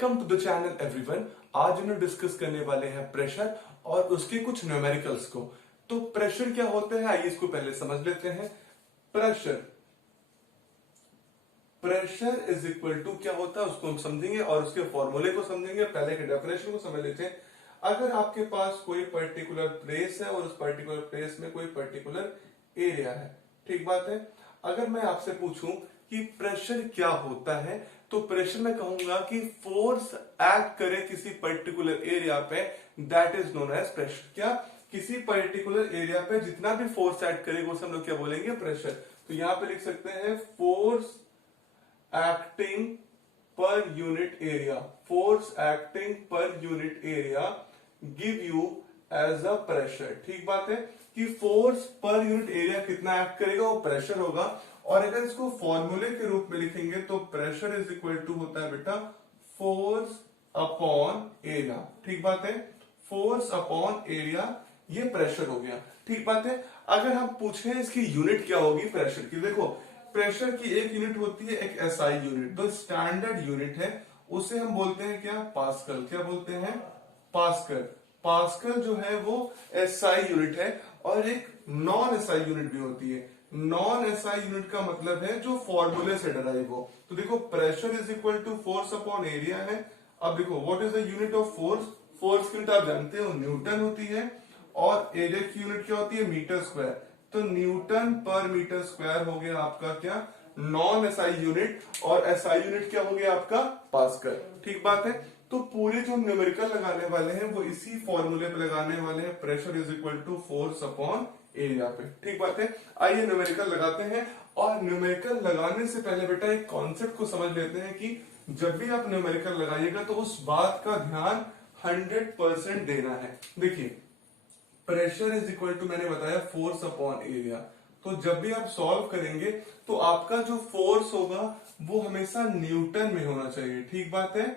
Welcome to the channel everyone. आज हम लोग डिस्कस करने वाले हैं प्रेशर और उसके कुछ न्यूमेरिकल्स को। तो प्रेशर क्या होता है, आइए इसको पहले समझ लेते हैं। Pressure pressure is equal to क्या होता है उसको हम समझेंगे और उसके फॉर्मूले को समझेंगे। पहले के डेफिनेशन को समझ लेते हैं। अगर आपके पास कोई पर्टिकुलर प्लेस है और उस पर्टिकुलर प्लेस में कोई पर्टिकुलर एरिया है, ठीक बात है। अगर मैं आपसे पूछूं कि प्रेशर क्या होता है, तो प्रेशर मैं कहूंगा कि फोर्स एक्ट करे किसी पर्टिकुलर एरिया पे, that is known as pressure. क्या, किसी पर्टिकुलर एरिया पे जितना भी फोर्स एक्ट करेगा उसे हम लोग क्या बोलेंगे, प्रेशर। तो यहां पे लिख सकते हैं force acting per unit area. Force acting per unit area give you as a pressure. ठीक बात है कि फोर्स पर यूनिट एरिया कितना एक्ट करेगा वो प्रेशर होगा। और अगर इसको फॉर्मूले के रूप में लिखेंगे तो प्रेशर इज इक्वल टू होता है बेटा फोर्स अपॉन एरिया। ठीक बात है, फोर्स अपॉन एरिया, ये प्रेशर हो गया। ठीक बात है। अगर हम पूछें इसकी यूनिट क्या होगी प्रेशर की, देखो प्रेशर की एक यूनिट होती है एक एसआई यूनिट, जो स्टैंडर्ड यूनिट है उसे हम बोलते हैं क्या, पास्कल। क्या बोलते हैं, पास्कल। पास्कल जो है वो एसआई यूनिट है। और एक नॉन एसआई यूनिट भी होती है। नॉन एसआई यूनिट का मतलब है जो फॉर्मूले से डराइव हो। तो देखो pressure is equal to force upon area है। अब देखो what is the unit of force. Force की यूनिट आप जानते हो न्यूटन होती है और एरिया की यूनिट क्या होती है, मीटर स्क्वायर। तो न्यूटन पर मीटर स्क्वायर हो गया आपका क्या, नॉन एसआई यूनिट। और एसआई यूनिट क्या हो गया आपका, पास्कल। ठीक बात है। तो पूरे जो न्यूमेरिकल लगाने वाले हैं वो इसी फॉर्मूले पे लगाने वाले हैं, pressure is equal to force upon area पे। ठीक बात है। आइए न्यूमेरिकल लगाते हैं। और न्यूमेरिकल लगाने से पहले बेटा एक कॉन्सेप्ट को समझ लेते हैं कि जब भी आप न्यूमेरिकल लगाइएगा तो उस बात का ध्यान 100% देना है। देखिए प्रेशर इज इक्वल टू मैंने बताया फोर्स अपॉन एरिया। तो जब भी आप सॉल्व करेंगे तो आपका जो फोर्स होगा वो हमेशा न्यूटन में होना चाहिए। ठीक बात है।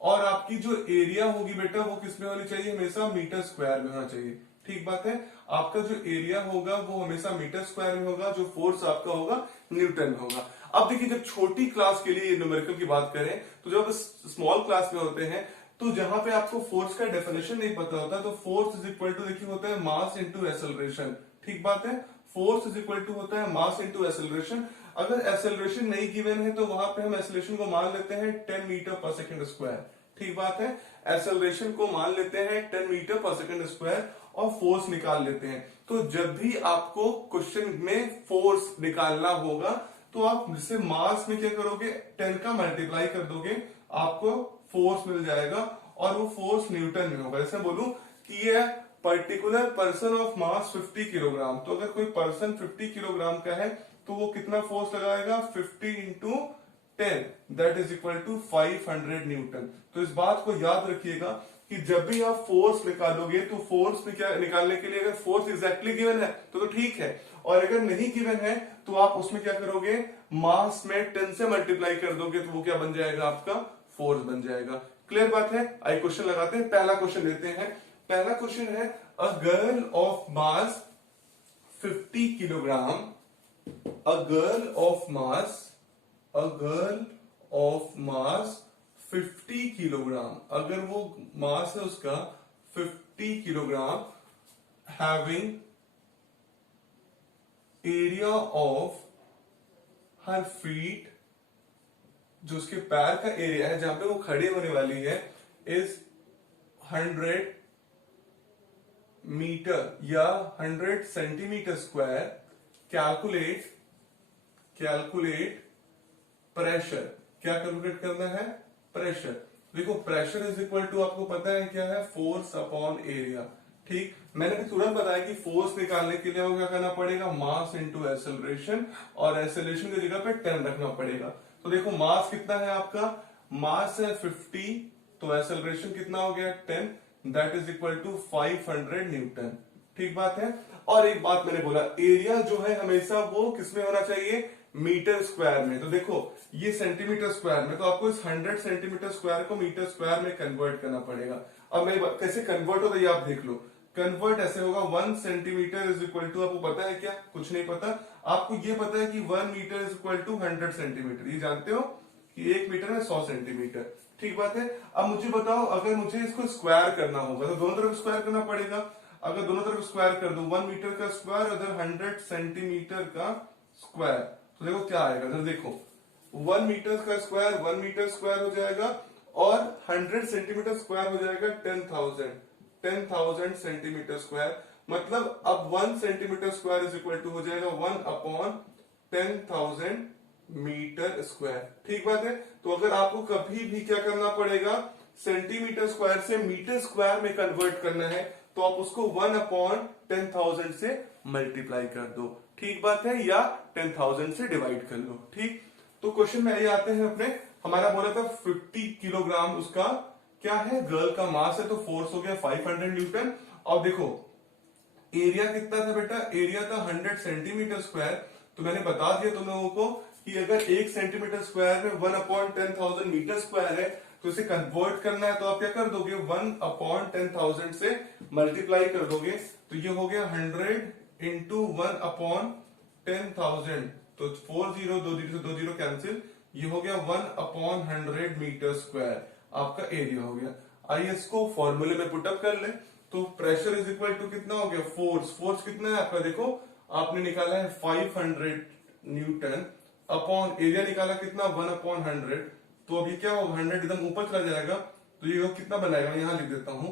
और आपकी जो एरिया होगी बेटा वो किस में होनी चाहिए, हमेशा मीटर स्क्वायर में होना चाहिए। ठीक बात है। आपका जो एरिया होगा वो हमेशा मीटर स्क्वायर में होगा, जो फोर्स आपका होगा न्यूटन में होगा। अब देखिए जब छोटी क्लास के लिए न्यूमेरिकल की बात करें तो जब स्मॉल क्लास में होते हैं तो जहां पे आपको फोर्स का डेफिनेशन नहीं पता होता तो फोर्स इज इक्वल टू देखिए होता है मास इंटू एक्सेलरेशन। ठीक बात है। फोर्स इज इक्वल टू होता है मास इंटू एक्सेलरेशन। अगर एक्सेलरेशन नहीं गिवन है तो वहां पे हम एक्सेलरेशन को मान लेते हैं 10 मीटर पर सेकंड स्क्वायर। ठीक बात है। एक्सेलरेशन को मान लेते हैं 10 मीटर पर सेकंड स्क्वायर और फोर्स निकाल लेते हैं। तो जब भी आपको क्वेश्चन में फोर्स निकालना होगा तो आप जैसे मास में क्या करोगे, 10 का मल्टीप्लाई कर दोगे, आपको फोर्स मिल जाएगा और वो फोर्स न्यूटन में होगा। जैसे बोलूं कि ये particular person of mass 50 kilogram, तो अगर कोई पर्सन 50 किलोग्राम का है तो वो कितना फोर्स लगाएगा, 50 into 10, that is equal to 500 newton. तो इस बात को याद रखिएगा कि जब भी आप फोर्स निकालोगे तो फोर्स में क्या निकालने के लिए, अगर फोर्स एग्जैक्टली गिवन है तो ठीक है, और अगर नहीं गिवन है तो आप उसमें क्या करोगे, मास में 10 से मल्टीप्लाई कर दोगे तो वो क्या बन जाएगा, आपका फोर्स बन जाएगा। क्लियर बात है। आई क्वेश्चन लगाते हैं। पहला क्वेश्चन लेते हैं। पहला क्वेश्चन है a girl of mass 50 kilogram, a girl of mass, a girl of mass 50 kilogram, अगर वो मास है उसका 50 kilogram, having area of her feet, जो उसके पैर का एरिया है जहां पे वो खड़ी होने वाली है, इज 100 मीटर या 100 सेंटीमीटर स्क्वायर। Calculate pressure. क्या कैलकुलेट करना है, प्रेशर। देखो प्रेशर इज इक्वल टू आपको पता है क्या है, फोर्स अपॉन एरिया। ठीक, मैंने भी तुरंत बताया कि फोर्स निकालने के लिए क्या करना पड़ेगा, मास इंटू एक्सेलरेशन, और एक्सेलरेशन की जगह पे 10 रखना पड़ेगा। तो देखो मास कितना है आपका, मास है 50, तो एक्सेलरेशन कितना हो गया 10, that is equal to 500 newton. ठीक बात है। और एक बात मैंने बोला, एरिया जो है हमेशा वो किसमें होना चाहिए, मीटर स्क्वायर में। तो देखो ये सेंटीमीटर स्क्वायर में, तो आपको इस 100 सेंटीमीटर स्क्वायर को मीटर स्क्वायर में कन्वर्ट करना पड़ेगा। अब मैं कैसे कन्वर्ट होता है ये आप देख लो। कन्वर्ट ऐसे होगा, 1 सेंटीमीटर इज इक्वल टू, आपको पता है क्या, कुछ नहीं पता। आपको ये पता है कि 1 metre is equal to 100 centimetre, ये जानते हो कि 1 मीटर है 100 सेंटीमीटर। ठीक बात है। अब मुझे बताओ, अगर मुझे इसको स्क्वायर करना होगा तो दोनों तरफ स्क्वायर करना पड़ेगा। अगर दोनों तरफ स्क्वायर कर दूं, 1 मीटर का स्क्वायर उधर 100 सेंटीमीटर का स्क्वायर, तो देखो क्या आएगा। इधर देखो 1 मीटर का स्क्वायर 1 मीटर स्क्वायर हो जाएगा और 100 सेंटीमीटर स्क्वायर हो जाएगा 10,000 सेंटीमीटर स्क्वायर। मतलब अब 1 centimetre square is equal to हो जाएगा 1/10,000 मीटर स्क्वायर। ठीक बात है। तो अगर आपको कभी भी क्या करना पड़ेगा, सेंटीमीटर स्क्वायर से मीटर स्क्वायर में कन्वर्ट करना है, तो आप उसको 1/10,000 से मल्टीप्लाई कर दो। ठीक बात है, या 10,000 से डिवाइड कर लो। ठीक, तो क्वेश्चन में ये आते हैं अपने, हमारा बोला था 50 किलोग्राम उसका क्या है, गर्ल का मास है, तो फोर्स हो गया 500 न्यूटन। और देखो एरिया कितना था बेटा, एरिया था 100 सेंटीमीटर स्क्वायर। तो मैंने बता दिया तुम लोगों को कि अगर 1 सेंटीमीटर स्क्वायर में 1/10,000 मीटर स्क्वायर है, तो इसे कन्वर्ट करना है, तो आप क्या कर दोगे, 1/10,000 से मल्टीप्लाई कर दोगे। तो ये हो गया 100 इंटू 1/10,000, तो 40 दो जीरो से 2 जीरो कैंसिल, ये हो गया 1/100 मीटर स्क्वायर आपका एरिया हो गया। आइए इसको फॉर्मूले में पुटअप कर ले। तो प्रेशर इज इक्वल टू कितना हो गया, फोर्स कितना है आपका, देखो आपने निकाला है 500 न्यूटन अपॉन एरिया निकाला कितना 1/100। तो अभी क्या होगा, 100 एकदम ऊपर चला जाएगा, तो ये कितना बनाएगा, मैं यहां लिख देता हूं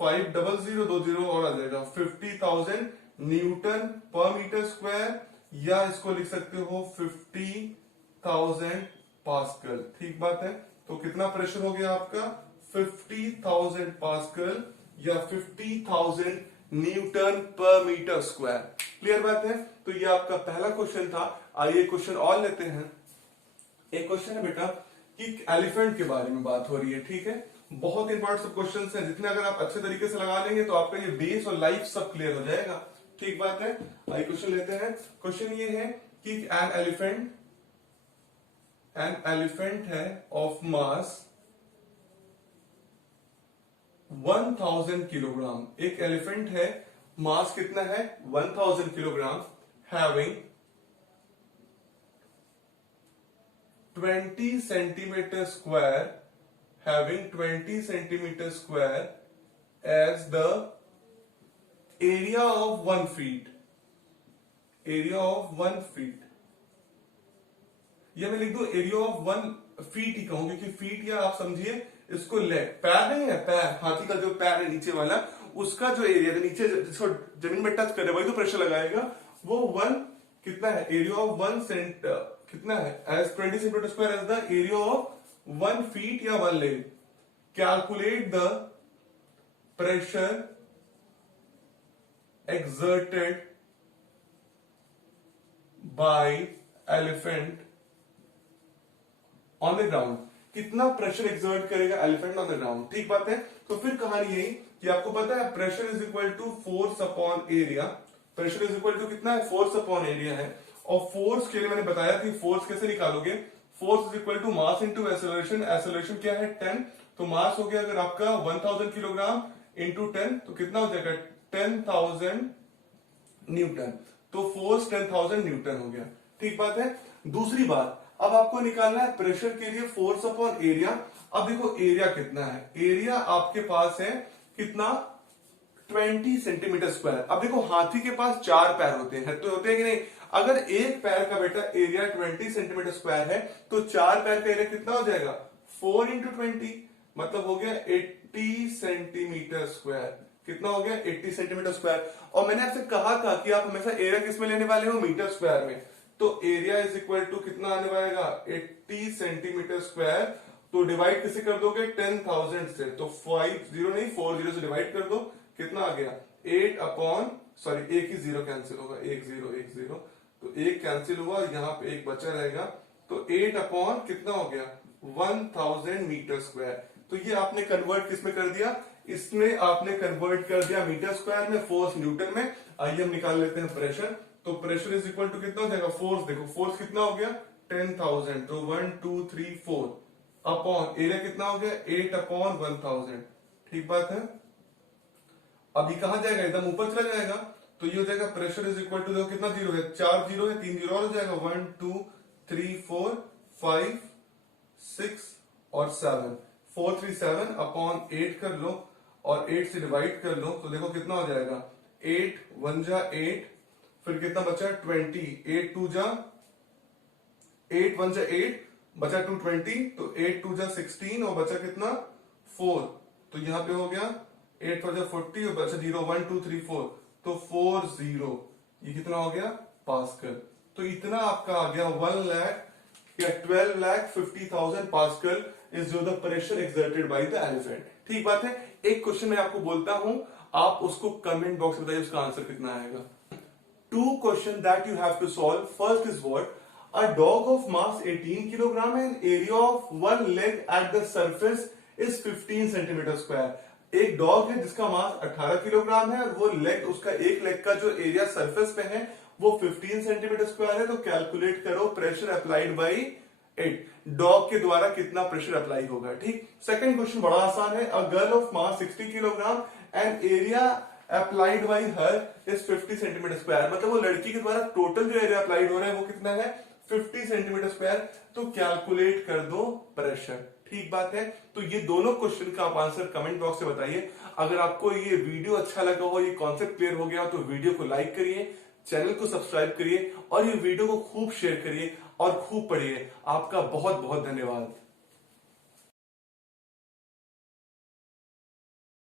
500 दो जीरो और आ जाएगा 50,000 न्यूटन पर मीटर स्क्वायर, या इसको लिख सकते हो 50,000 पास्कल। ठीक बात है। तो कितना प्रेशर हो गया आपका 50,000 पास्कल या 50,000 न्यूटन पर मीटर स्क्वायर। क्लियर बात है। तो ये आपका पहला क्वेश्चन था। आइए क्वेश्चन और लेते हैं। एक क्वेश्चन है बेटा कि एलिफेंट के बारे में बात हो रही है। ठीक है, बहुत इंपॉर्टेंट सब क्वेश्चन है, जितने अगर आप अच्छे तरीके से लगा लेंगे तो आपका ये बेस और लाइफ सब क्लियर हो जाएगा। ठीक बात है। आइए क्वेश्चन लेते हैं। क्वेश्चन ये है कि एन एलिफेंट है ऑफ मास 1000 किलोग्राम। एक एलिफेंट है, मास कितना है 1000 kilogram, having 20 centimetre square, having 20 centimeter square as the area of 1 feet, area of 1 feet। ये मैं लिख दूं एरिया ऑफ 1 फीट ही कहूं, क्योंकि फीट या आप समझिए इसको लेग, पैर नहीं है, पैर हाथी का जो पैर है नीचे वाला, उसका जो एरिया है नीचे जिसको जमीन में टच करे वही तो प्रेशर लगाएगा, वो 1 कितना है, एरिया ऑफ 1 सेंट कितना है as 20 centimetre square as the area of 1 feet या 1 leg. Calculate the pressure exerted by elephant on the ground। कितना प्रेशर एक्सर्ट करेगा एलिफेंट ऑन द ग्राउंड। ठीक बात है। तो फिर कहानी यही कि आपको पता है pressure is equal to force upon area. Pressure is equal to कितना है, फोर्स अपॉन एरिया है। और फोर्स के लिए मैंने बताया कि फोर्स कैसे निकालोगे, force is equal to mass into acceleration. Acceleration क्या है 10, तो मास हो गया अगर आपका 1000 किलोग्राम इंटू 10, तो कितना हो जाएगा 10,000 न्यूटन। तो फोर्स 10,000 न्यूटन हो गया। ठीक बात है। दूसरी बात, अब आपको निकालना है प्रेशर के लिए फोर्स अपॉन एरिया। अब देखो एरिया कितना है, एरिया आपके पास है कितना 20 सेंटीमीटर स्क्वायर। अब देखो हाथी के पास 4 पैर होते हैं, तो होते हैं कि नहीं, अगर एक पैर का बेटा एरिया 20 सेंटीमीटर स्क्वायर है, तो 4 पैर का एरिया कितना हो जाएगा 4 इंटू 20, मतलब हो गया 80 सेंटीमीटर स्क्वायर। कितना हो गया 80 सेंटीमीटर स्क्वायर। और मैंने आपसे कहा था कि आप हमेशा एरिया किस में लेने वाले हो, मीटर स्क्वायर में। तो एरिया इज इक्वल टू कितना आने वाला 80 सेंटीमीटर स्क्वायर। तो डिवाइड किसे कर दोगे 10,000 से, तो 40 से डिवाइड कर दो, कितना आ गया 8 अपॉन, सॉरी एक ही जीरो कैंसिल होगा, 1 0, तो एक कैंसिल हुआ, यहाँ पे एक बचा रहेगा, तो 8 अपॉन कितना हो गया 1000 मीटर स्क्वायर। तो ये आपने कन्वर्ट किसमें कर दिया, इसमें आपने कन्वर्ट कर दिया मीटर स्क्वायर में, फोर्स न्यूटन में। आइए हम निकाल लेते हैं प्रेशर। तो प्रेशर इज इक्वल टू कितना हो जाएगा, फोर्स देखो फोर्स कितना हो गया 10,000, तो 1 2 3 4 अपॉन एरिया कितना हो गया 8 अपॉन 1000। ठीक बात है। अभी कहां जाएगा, एकदम ऊपर चला जाएगा, तो ये हो जाएगा प्रेशर इज इक्वल टू, देखो कितना जीरो है, 4 जीरो है, 3 जीरो और हो जाएगा 1 2 3 4 5 6 और 7, 437 अपॉन 8 कर लो और 8 से डिवाइड कर लो तो देखो कितना हो जाएगा 8 1 जा 8, फिर कितना बचा 20, 8 2 जा 8 1 जा 8 बचा 220, तो 8 2 जा 16 और बचा कितना 4, तो यहां पे हो गया 8 4 जा 40 और बचा 0 1 2 3 4, तो 40, ये कितना हो गया पास्कल। तो इतना आपका आ गया 1 लाख या 12,50,000 पास्कल इज जो the pressure exerted by the elephant. ठीक बात है। एक क्वेश्चन मैं आपको बोलता हूं, आप उसको कमेंट बॉक्स में बताइए उसका आंसर कितना आएगा। 2 question that you have to solve. First is what? A dog of mass 18 kilogram and area of one leg at the surface is 15 centimetre square. एक डॉग है जिसका मास 18 किलोग्राम है और वो लेग, उसका एक लेग का जो एरिया सरफेस पे है वो 15 सेंटीमीटर स्क्वायर है। तो कैलकुलेट करो pressure applied by it, dog के द्वारा कितना प्रेशर अप्लाई होगा। ठीक। सेकंड क्वेश्चन बड़ा आसान है। A girl of mass 60 kilogram and area applied by her is 50 centimetre square. मतलब वो लड़की के द्वारा टोटल जो एरिया अप्लाइड हो रहा है वो कितना है 50 सेंटीमीटर स्क्वायर। तो कैलकुलेट कर दो प्रेशर। ठीक बात है। तो ये दोनों क्वेश्चन का आप आंसर कमेंट बॉक्स में बताइए। अगर आपको ये वीडियो अच्छा लगा हो, ये कॉन्सेप्ट क्लियर हो गया हो, तो वीडियो को लाइक करिए, चैनल को सब्सक्राइब करिए और ये वीडियो को खूब शेयर करिए और खूब पढ़िए। आपका बहुत बहुत धन्यवाद।